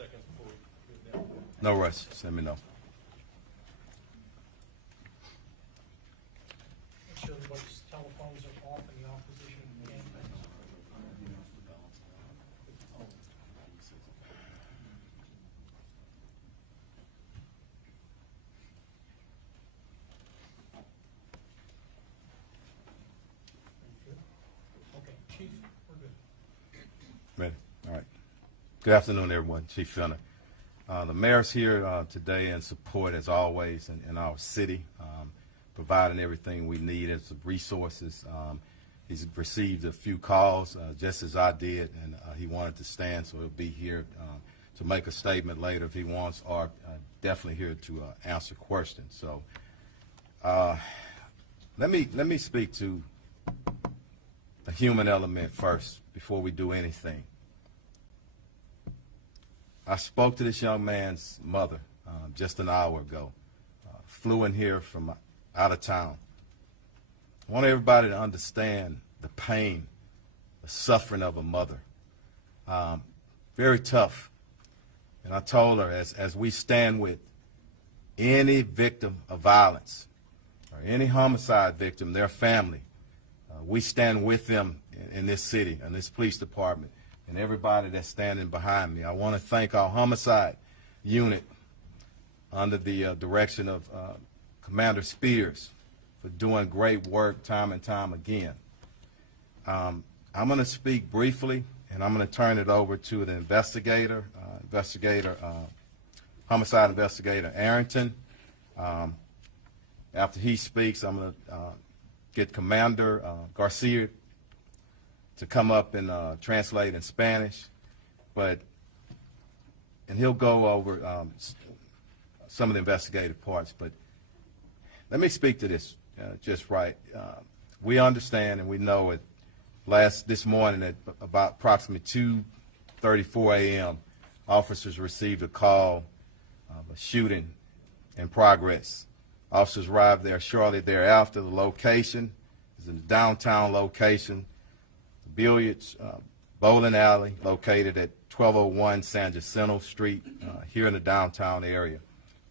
seconds before we go down. No rush. Just let me know. Make sure everybody's telephones are off in the opposition campaigns. Okay, Chief, we're good. Ready? All right. Good afternoon, everyone. Chief Finner. The mayor's here today in support, as always, in our city, providing everything we need as resources. He's received a few calls, just as I did, and he wanted to stand, so he'll be here to make a statement later if he wants, or definitely here to answer questions. So let me speak to the human element first before we do anything. I spoke to this young man's mother just an hour ago. Flew in here from out of town. I want everybody to understand the pain, the suffering of a mother. Very tough. And I told her, as we stand with any victim of violence or any homicide victim, their family, we stand with them in this city, in this police department, and everybody that's standing behind me. I want to thank our homicide unit under the direction of Commander Spears for doing great work time and time again. I'm going to speak briefly, and I'm going to turn it over to the investigator, homicide investigator Arrington. After he speaks, I'm going to get Commander Garcia to come up and translate in Spanish, and he'll go over some of the investigative parts. But let me speak to this just right. We understand and we know it. This morning at about approximately 2:34 a.m., officers received a call of a shooting in progress. Officers arrived there shortly thereafter. The location is in the downtown location. Billiards bowling alley located at 1201 San Jacinto Street here in the downtown area.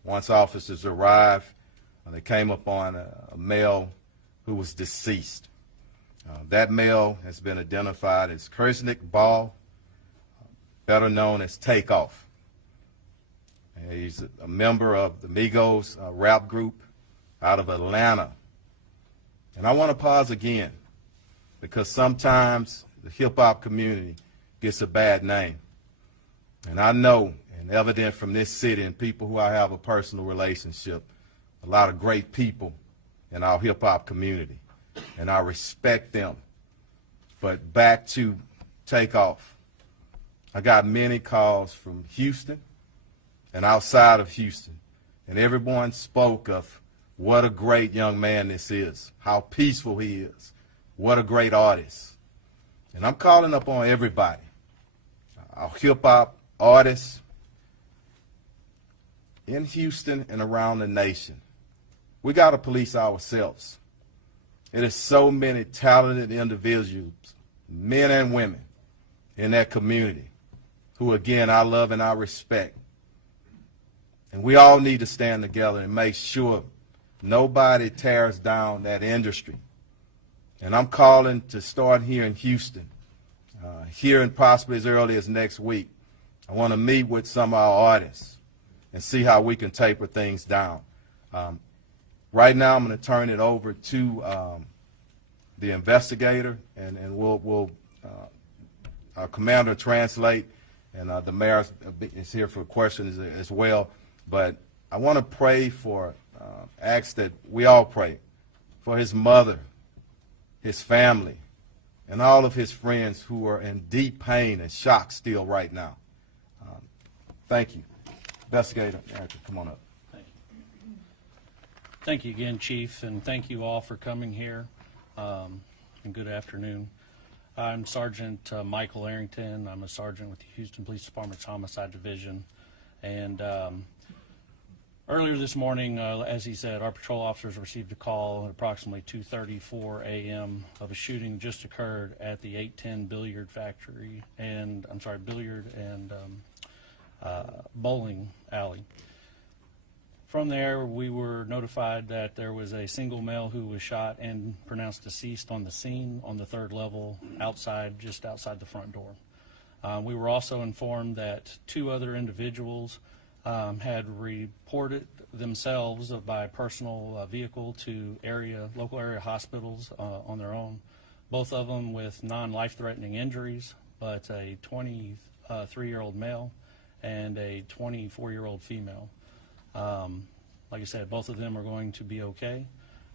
Once officers arrived, they came upon a male who was deceased. That male has been identified as Kersnick Ball, better known as Takeoff. He's a member of the Migos rap group out of Atlanta. And I want to pause again, because sometimes the hip-hop community gets a bad name. And I know, and evident from this city and people who I have a personal relationship, a lot of great people in our hip-hop community, and I respect them. But back to Takeoff. I got many calls from Houston and outside of Houston, and everyone spoke of what a great young man this is, how peaceful he is, what a great artist. And I'm calling up on everybody, our hip-hop artists in Houston and around the nation. We got to police ourselves. It is so many talented individuals, men and women, in that community who, again, I love and I respect. And we all need to stand together and make sure nobody tears down that industry. And I'm calling to start here in Houston, here and possibly as early as next week. I want to meet with some of our artists and see how we can taper things down. Right now, I'm going to turn it over to the investigator, and we'll our commander translate, and the mayor is here for questions as well. But I want to pray for, ask that we all pray for his mother, his family, and all of his friends who are in deep pain and shock still right now. Thank you. Investigator, come on up. Thank you again, Chief, and thank you all for coming here, and good afternoon. I'm Sergeant Michael Arrington. I'm a sergeant with the Houston Police Department's Homicide Division, and earlier this morning, as he said, our patrol officers received a call at approximately 2:34 a.m. of a shooting just occurred at the 810 billiard factory, and billiard and bowling alley. From there, we were notified that there was a single male who was shot and pronounced deceased on the scene on the third level outside, just outside the front door. We were also informed that 2 other individuals had reported themselves by personal vehicle to local area hospitals on their own, both of them with non-life-threatening injuries, but a 23-year-old male and a 24-year-old female. Like I said, both of them are going to be okay,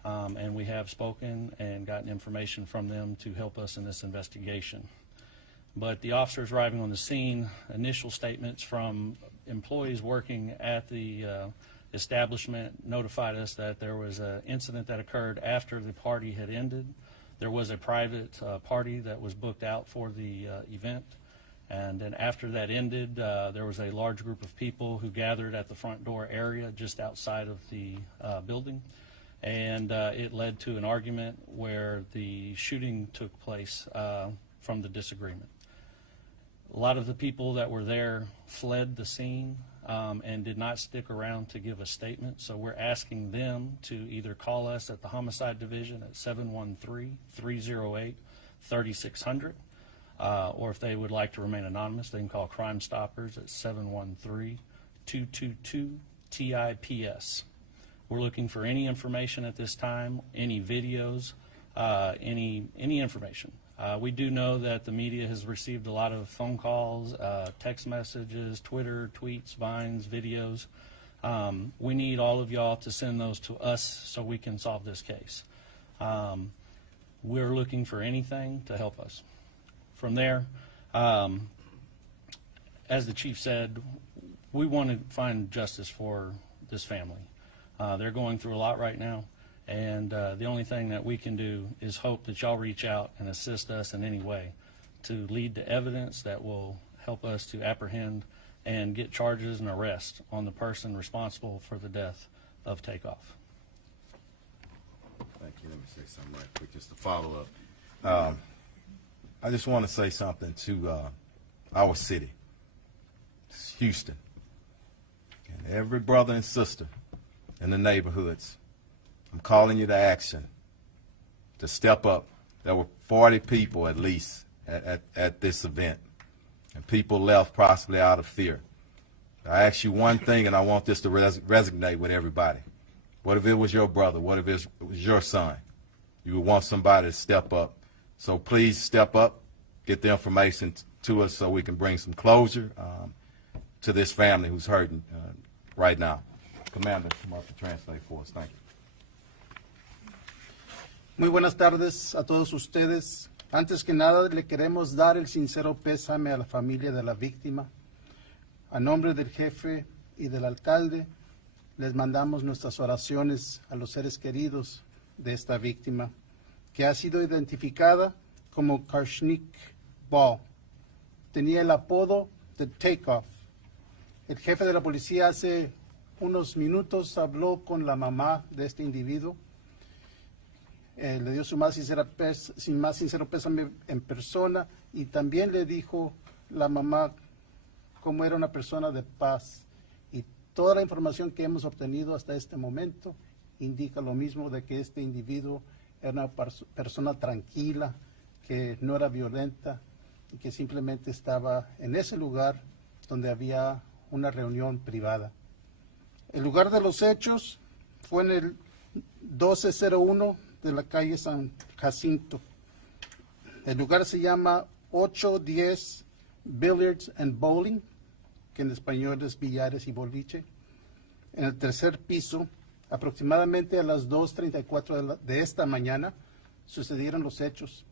and we have spoken and gotten information from them to help us in this investigation. But the officers arriving on the scene, initial statements from employees working at the establishment notified us that there was an incident that occurred after the party had ended. There was a private party that was booked out for the event. And then after that ended, there was a large group of people who gathered at the front door area just outside of the building. And it led to an argument where the shooting took place from the disagreement. A lot of the people that were there fled the scene and did not stick around to give a statement. So we're asking them to either call us at the Homicide Division at 713-308-3600. Or if they would like to remain anonymous, they can call Crime Stoppers at 713-222-TIPS. We're looking for any information at this time, any videos, any information. We do know that the media has received a lot of phone calls, text messages, Twitter, tweets, Vines, videos. We need all of y'all to send those to us so we can solve this case. We're looking for anything to help us. From there, as the chief said, we want to find justice for this family. They're going through a lot right now, and the only thing that we can do is hope that y'all reach out and assist us in any way to lead to evidence that will help us to apprehend and get charges and arrest on the person responsible for the death of Takeoff. Thank you. Let me say something right quick, just to follow up. I just want to say something to our city, it's Houston, and every brother and sister in the neighborhoods. I'm calling you to action, to step up. There were 40 people at least at this event, and people left possibly out of fear. I ask you one thing, and I want this to resonate with everybody. What if it was your brother? What if it was your son? You would want somebody to step up. So please step up, get the information to us so we can bring some closure to this family who's hurting right now. Commander, come up to translate for us. Thank you. Muy buenas tardes a todos ustedes. Antes que nada, le queremos dar el sincero pésame a la familia de la víctima. A nombre del jefe y del alcalde, les mandamos nuestras oraciones a los seres queridos de esta víctima, que ha sido identificada como Karshnik Ball. Tenía el apodo de Takeoff. El jefe de la policía hace unos minutos habló con la mamá de este individuo. Le dio su más sincero pésame en persona, y también le dijo la mamá cómo era una persona de paz. Y toda la información que hemos obtenido hasta este momento indica lo mismo, de que este individuo era una persona tranquila, que no era violenta y que simplemente estaba en ese lugar donde había una reunión privada. El lugar de los hechos fue en el 1201 de la calle San Jacinto. El lugar se llama 810 Billiards and Bowling, que en español es billares y boliche. En el tercer piso, aproximadamente a las 2:34 de esta mañana, sucedieron los hechos.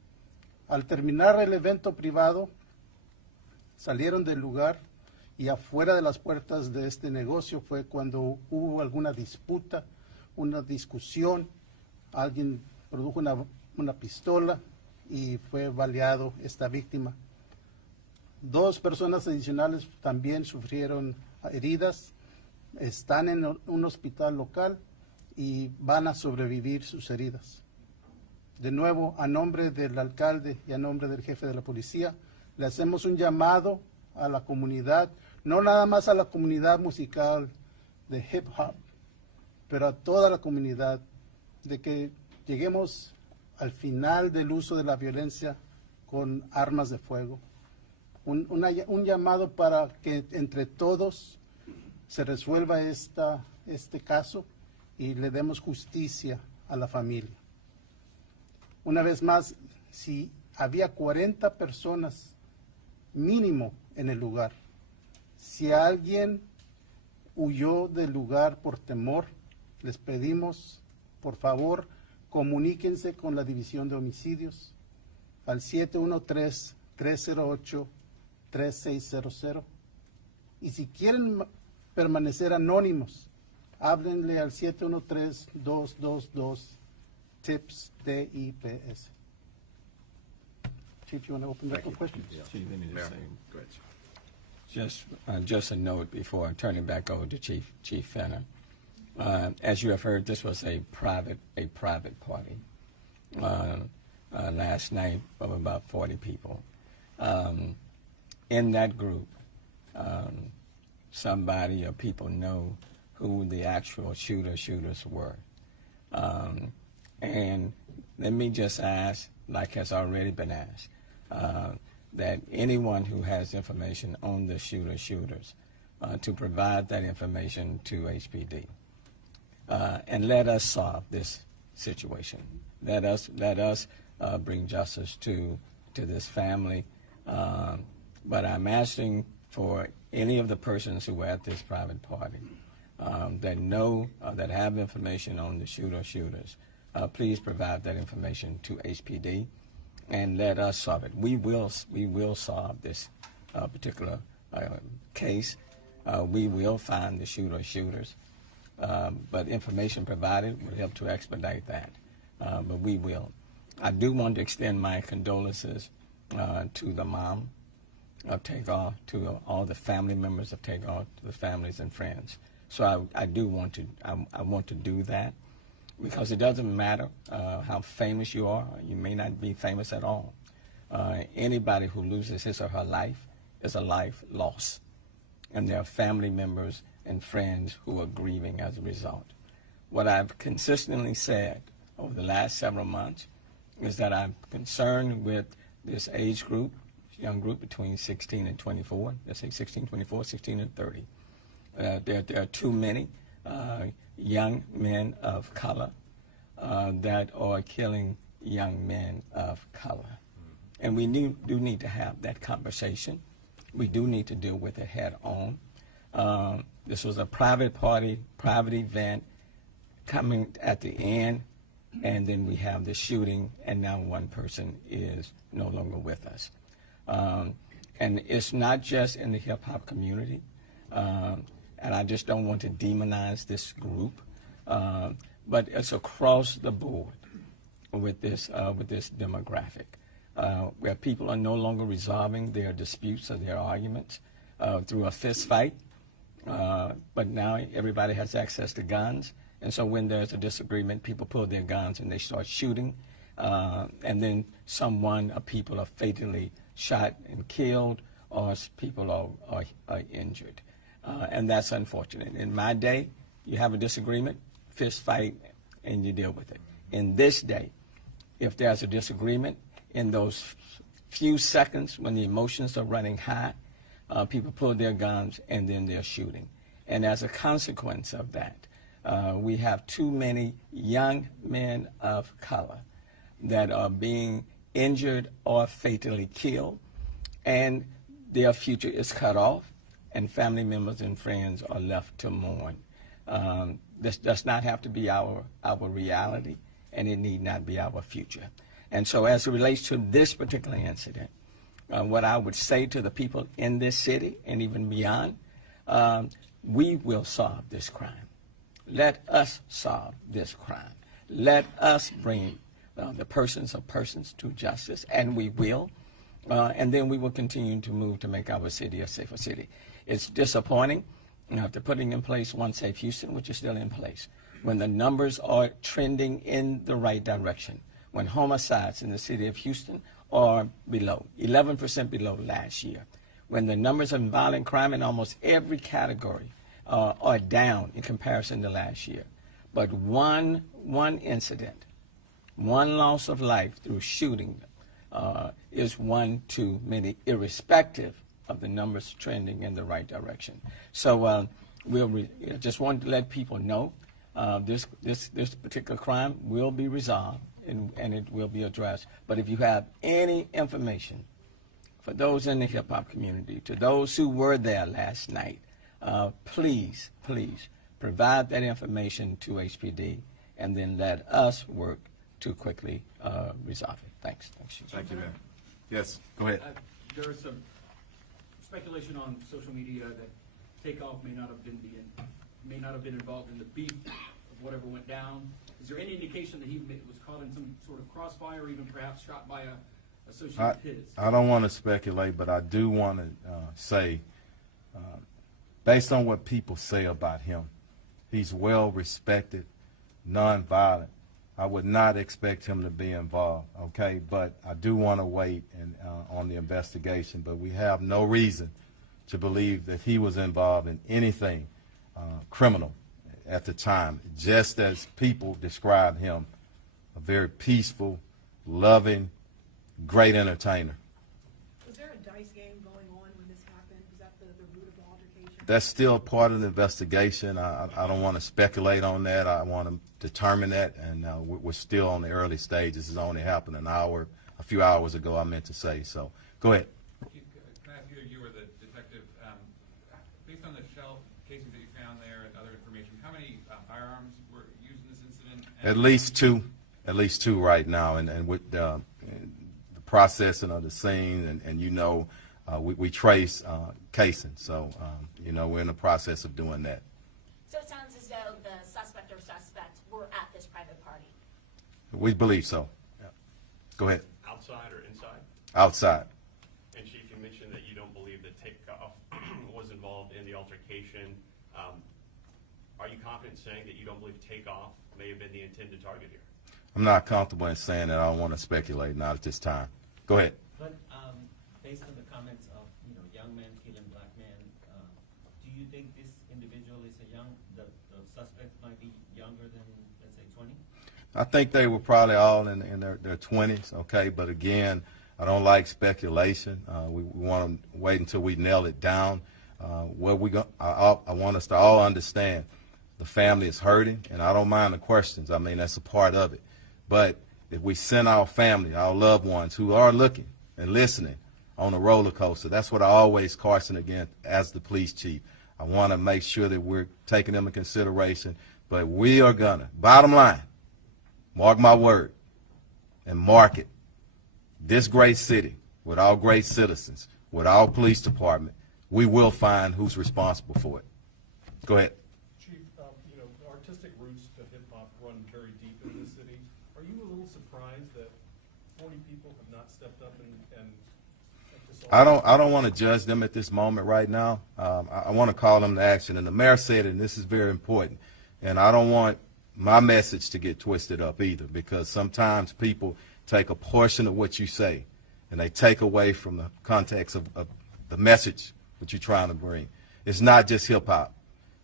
Al terminar el evento privado, salieron del lugar, y afuera de las puertas de este negocio fue cuando hubo alguna disputa, una discusión. Alguien produjo una pistola y fue baleado esta víctima. 2 personas adicionales también sufrieron heridas. Están en un hospital local y van a sobrevivir sus heridas. De nuevo, a nombre del alcalde y a nombre del jefe de la policía, le hacemos un llamado a la comunidad no nada más a la comunidad musical de hip hop, pero a toda la comunidad, de que lleguemos al final del uso de la violencia con armas de fuego. Un llamado para que entre todos se resuelva este caso y le demos justicia a la familia. Una vez más, si había 40 personas mínimo en el lugar, si alguien huyó del lugar por temor, les pedimos, por favor, comuníquense con la División de Homicidios al 713-308-3600. Y si quieren permanecer anónimos, háblenle al 713-222-TIPS, Chief, you want to open up for questions? Chief, any to Mayor, say? go ahead, Chief. Just a note before turning back over to Chief Fenner. As you have heard, this was a private party last night of about 40 people. In that group, somebody or people know who the actual shooters were. And let me just ask, like has already been asked, that anyone who has information on the shooters to provide that information to HPD. And let us solve this situation. Let us bring justice to this family. But I'm asking for any of the persons who were at this private party that know, that have information on the shooters, please provide that information to HPD and let us solve it. We will solve this particular case. We will find the shooters. But information provided will help to expedite that. But we will. I do want to extend my condolences to the mom of Takeoff, to all the family members of Takeoff, to the families and friends. So I do want to. I want to do that because it doesn't matter how famous you are. You may not be famous at all. Anybody who loses his or her life is a life lost, and there are family members and friends who are grieving as a result. What I've consistently said over the last several months is that I'm concerned with this age group, young group between 16 and 24, let's say 16, 24, 16 and 30. There are too many young men of color that are killing young men of color. And we do need to have that conversation. We do need to deal with it head on. This was a private party, private event coming at the end, and then we have the shooting, and now one person is no longer with us. And it's not just in the hip-hop community, and I just don't want to demonize this group, but it's across the board with this demographic, where people are no longer resolving their disputes or their arguments through a fist fight. But now everybody has access to guns, and so when there's a disagreement, people pull their guns and they start shooting, and then someone or people are fatally shot and killed, or people are injured, and that's unfortunate. In my day, you have a disagreement, fist fight, and you deal with it. In this day, if there's a disagreement, in those few seconds when the emotions are running high, people pull their guns and then they're shooting. And as a consequence of that, we have too many young men of color that are being injured or fatally killed, and their future is cut off, and family members and friends are left to mourn. This does not have to be our reality, and it need not be our future. And so as it relates to this particular incident, what I would say to the people in this city and even beyond, we will solve this crime. Let us solve this crime. Let us bring the persons of persons to justice, and we will. And then we will continue to move to make our city a safer city. It's disappointing after putting in place One Safe Houston, which is still in place, when the numbers are trending in the right direction, when homicides in the city of Houston are below, 11% below last year, when the numbers of violent crime in almost every category are down in comparison to last year. But one incident, one loss of life through shooting is one too many, irrespective of the numbers trending in the right direction. So just wanted to let people know this particular crime will be resolved and it will be addressed. But if you have any information for those in the hip-hop community, to those who were there last night, please provide that information to HPD and then let us work to quickly resolve it. Thanks. Thank you, man. Yes, go ahead. There is some speculation on social media that Takeoff may not have been involved in the beef of whatever went down. Is there any indication that he was caught in some sort of crossfire, or even perhaps shot by a associate of his? I don't want to speculate, but I do want to say, based on what people say about him, he's well respected, nonviolent. I would not expect him to be involved, okay? But I do want to wait on the investigation, but we have no reason to believe that he was involved in anything criminal at the time, just as people described him, a very peaceful, loving, great entertainer. Was there a dice game going on when this happened? Was that the root of the altercation? That's still part of the investigation. I don't want to speculate on that. I want to determine that, and we're still on the early stages. It's only happened a few hours ago, I meant to say. So go ahead. Chief, can I ask you or the detective, based on the shell casings that you found there and other information, how many firearms were used in this incident? At least two right now, and with the processing of the scene, and we trace casings, so we're in the process of doing that. So it sounds as though the suspect or suspects were at this private party. We believe so. Yeah. Go ahead. Outside or inside? Outside. And Chief, you mentioned that you don't believe that Takeoff was involved in the altercation. Are you confident in saying that you don't believe Takeoff may have been the intended target here? I'm not comfortable in saying that. I don't want to speculate, not at this time. Go ahead. But based on the comments of young men killing black men, do you think this individual is the suspect might be younger than, let's say, 20? I think they were probably all in their 20s, okay? But again, I don't like speculation. We want to wait until we nail it down. I want us to all understand the family is hurting, and I don't mind the questions. I mean, that's a part of it. But if we send our family, our loved ones who are looking and listening on a roller coaster, that's what I always caution against as the police chief. I want to make sure that we're taking them into consideration. But we are going to, bottom line, mark my word, and mark it. This great city, with our great citizens, with our police department, we will find who's responsible for it. Go ahead. Chief, the artistic roots to hip-hop run very deep in this city. Are you a little surprised that 40 people have not stepped up and I don't want to judge them at this moment right now. I want to call them to action, and the mayor said it, and this is very important. And I don't want my message to get twisted up either, because sometimes people take a portion of what you say, and they take away from the context of the message that you're trying to bring. It's not just hip-hop.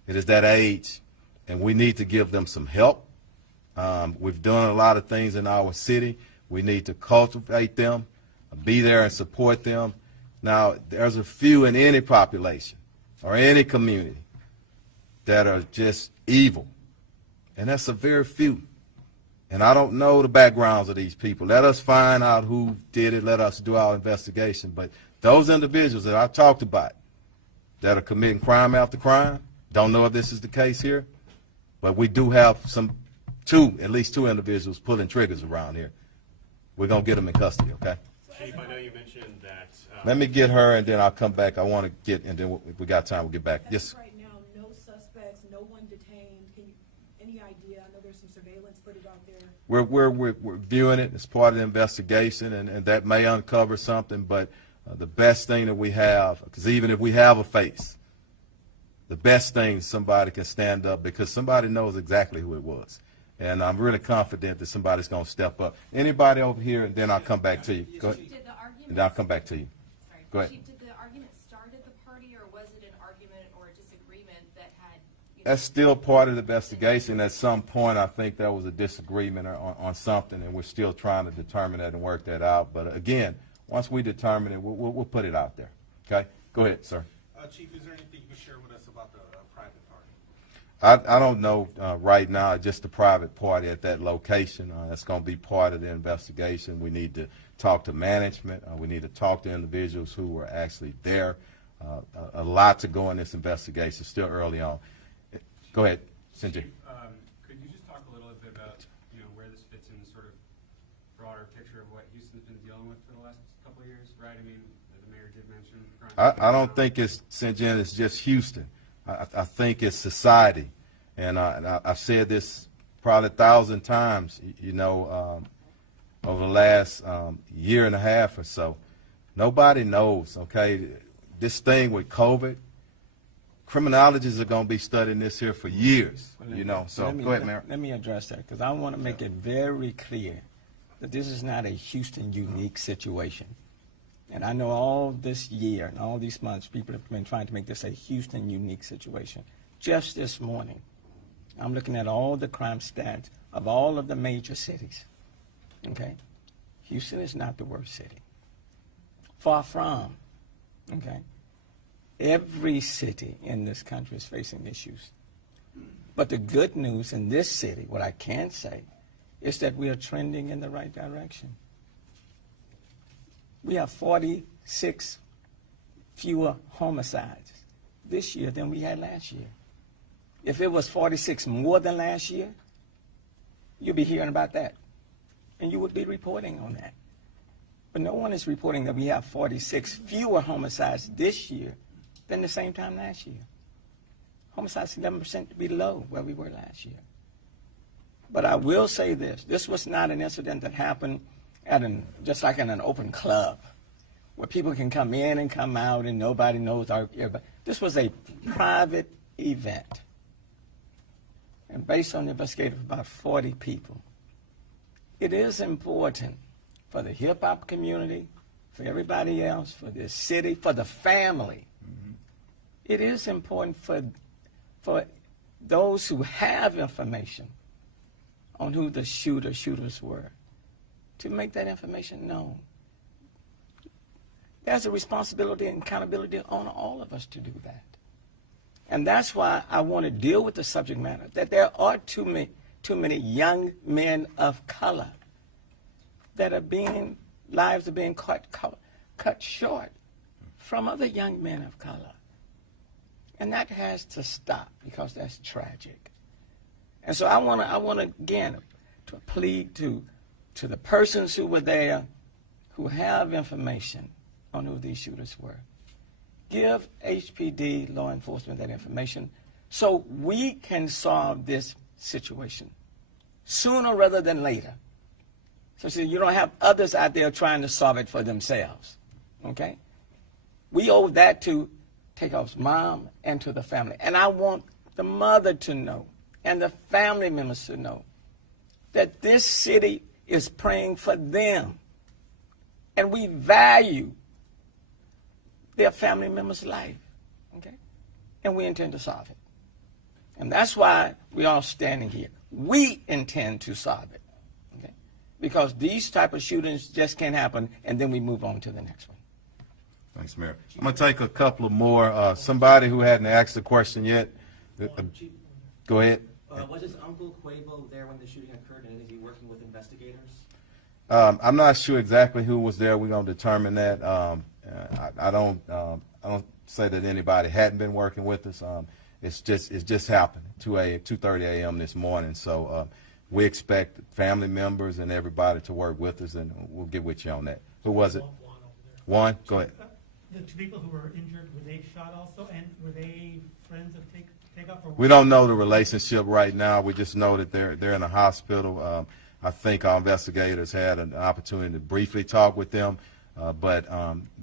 It is that age, and we need to give them some help. We've done a lot of things in our city. We need to cultivate them, be there and support them. Now, there's a few in any population or any community that are just evil, and that's a very few. And I don't know the backgrounds of these people. Let us find out who did it. Let us do our investigation. But those individuals that I talked about that are committing crime after crime, don't know if this is the case here, but we do have at least two individuals pulling triggers around here. We're going to get them in custody, okay? Chief, I know you mentioned that. Let me get her, and then I'll come back. I want to get, and then if we got time, we'll get back. Yes. Right now, no suspects, no one detained. Any idea? I know there's some surveillance footage out there. We're viewing it as part of the investigation, and that may uncover something. But the best thing that we have, because even if we have a face, the best thing is somebody can stand up, because somebody knows exactly who it was. And I'm really confident that somebody's going to step up. Anybody over here, and then I'll come back to you. Go ahead. Did the arguments, And then I'll come back to you. sorry, Go ahead. Chief, did the arguments started the party, or was it an argument or a disagreement that had, That's still part of the investigation. At some point, I think there was a disagreement on something, and we're still trying to determine that and work that out. But again, once we determine it, we'll put it out there. Okay? Go ahead, sir. Chief, is there anything you can share with us about the private party? I don't know right now, just the private party at that location. That's going to be part of the investigation. We need to talk to management. We need to talk to individuals who were actually there. A lot to go in this investigation, still early on. Go ahead, Sinjay. Could you just talk a little bit about, where this fits in the sort of broader picture of what Houston's been dealing with for the last couple of years, right? I mean, the mayor did mention crime. I don't think it's, Sinjay, it's just Houston. I think it's society. And I've said this probably 1,000 times, over the last year and a half or so. Nobody knows, okay? This thing with COVID, criminologists are going to be studying this here for years, So go ahead, Mayor. Let me address that, because I want to make it very clear that this is not a Houston unique situation. And I know all this year and all these months, people have been trying to make this a Houston unique situation. Just this morning, I'm looking at all the crime stats of all of the major cities. Okay? Houston is not the worst city. Far from. Okay? Every city in this country is facing issues. But the good news in this city, what I can say, is that we are trending in the right direction. We have 46 fewer homicides this year than we had last year. If it was 46 more than last year, you'd be hearing about that. And you would be reporting on that. But no one is reporting that we have 46 fewer homicides this year than the same time last year. Homicides 11% below where we were last year. But I will say this. This was not an incident that happened at just like in an open club where people can come in and come out and nobody knows everybody. This was a private event. And based on the investigation of about 40 people, it is important for the hip-hop community, for everybody else, for the city, for the family. It is important for those who have information on who the shooters were to make that information known. There's a responsibility and accountability on all of us to do that. And that's why I want to deal with the subject matter, that there are too many young men of color that lives are being cut short from other young men of color. And that has to stop, because that's tragic. And so I want to again to plead to the persons who were there, who have information on who these shooters were. Give HPD, law enforcement, that information so we can solve this situation sooner rather than later. So you don't have others out there trying to solve it for themselves. Okay? We owe that to Takeoff's mom and to the family. And I want the mother to know and the family members to know that this city is praying for them. And we value their family members' life. Okay? And we intend to solve it. And that's why we're all standing here. We intend to solve it. Okay? Because these type of shootings just can't happen, and then we move on to the next one. Thanks, Mayor. I'm going to take a couple of more. Somebody who hadn't asked the question yet. Chief, Go ahead. was his uncle Quavo there when the shooting occurred, and is he working with investigators? I'm not sure exactly who was there. We're going to determine that. I don't say that anybody hadn't been working with us. It's just happened 2:30 a.m. this morning. So we expect family members and everybody to work with us, and we'll get with you on that. Who was it? Juan, go ahead. The two people who were injured, were they shot also, and were they friends of Takeoff? We don't know the relationship right now. We just know that they're in a hospital. I think our investigators had an opportunity to briefly talk with them, but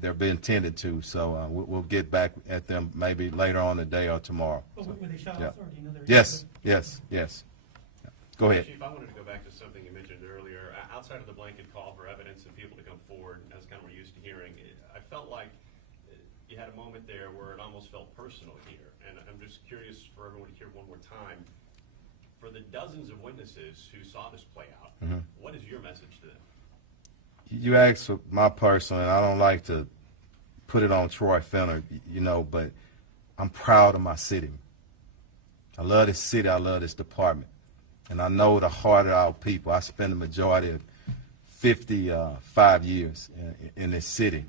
they're being tended to. So we'll get back at them maybe later on today or tomorrow. But were they shot yeah. also, or do you know their Yes. Go ahead. Chief, I wanted to go back to something you mentioned earlier. Outside of the blanket call for evidence and people to come forward, as kind of we're used to hearing, I felt like you had a moment there where it almost felt personal here, and I'm just curious for everyone to hear one more time. For the dozens of witnesses who saw this play out, what is your message to them? You asked for my personal, and I don't like to put it on Troy Fenner, but I'm proud of my city. I love this city. I love this department. And I know the heart of our people. I spent the majority of 55 years in this city,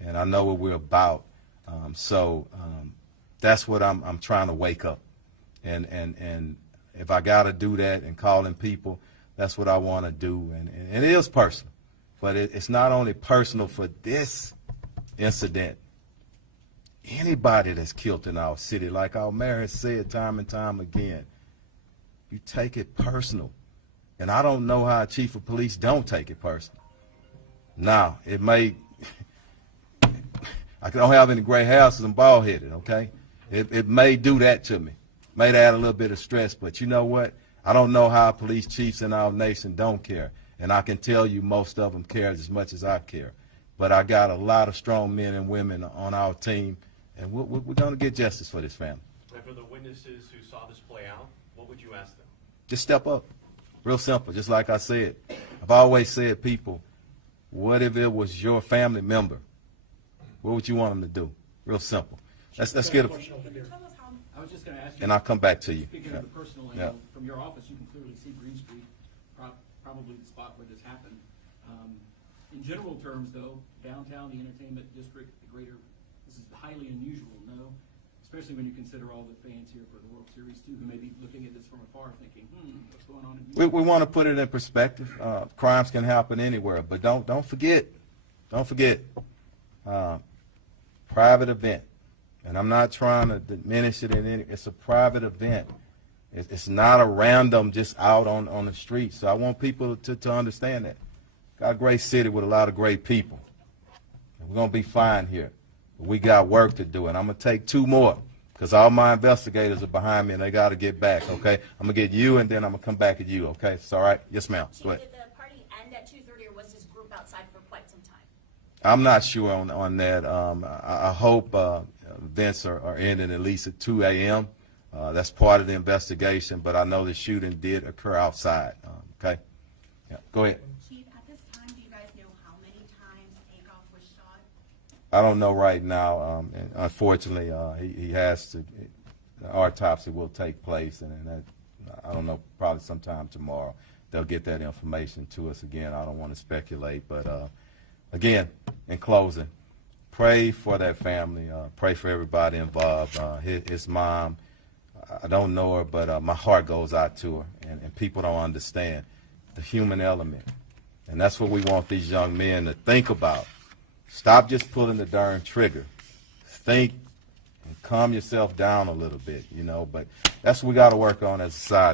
and I know what we're about. So that's what I'm trying to wake up. And if I got to do that and calling people, that's what I want to do. And it is personal. But it's not only personal for this incident. Anybody that's killed in our city, like our mayor has said time and time again, you take it personal. And I don't know how a chief of police don't take it personal. Now, it may, I don't have any gray hairs because I'm bald-headed, okay? It may do that to me. May add a little bit of stress, but you know what? I don't know how police chiefs in our nation don't care. And I can tell you most of them care as much as I care. But I got a lot of strong men and women on our team, and we're going to get justice for this family. And for the witnesses who saw this play out, what would you ask them? Just step up. Real simple, just like I said. I've always said, people, what if it was your family member? What would you want them to do? Real simple. Let's get a... I was just going to ask you. And I'll come back to you. Speaking of the personal angle, from your office, you can clearly see Green Street, probably the spot where this happened. In general terms, though, downtown, the entertainment district, this is highly unusual, no? Especially when you consider all the fans here for the World Series, too, who may be looking at this from afar thinking, what's going on in we want to put it in perspective. Crimes can happen anywhere, but don't forget, private event. And I'm not trying to diminish it in any, it's a private event. It's not a random just out on the street. So I want people to understand that. Got a great city with a lot of great people. And we're going to be fine here. But we got work to do, and I'm going to take 2 more because all my investigators are behind me, and they got to get back, okay? I'm going to get you, and then I'm going to come back at you, okay? It's all right? Yes, ma'am. Chief, did the party end at 2:30, or was this group outside for quite some time? I'm not sure on that. I hope events are ending at least at 2 a.m. That's part of the investigation, but I know the shooting did occur outside, okay? Yeah, go ahead. Chief, at this time, do you guys know how many times Takeoff was shot? I don't know right now. And unfortunately, he has to. The autopsy will take place, and that, I don't know, probably sometime tomorrow they'll get that information to us again. I don't want to speculate, but again, in closing, pray for that family. Pray for everybody involved. His mom, I don't know her, but my heart goes out to her, and people don't understand the human element. And that's what we want these young men to think about. Stop just pulling the darn trigger. Think and calm yourself down a little bit, but that's what we got to work on as a society.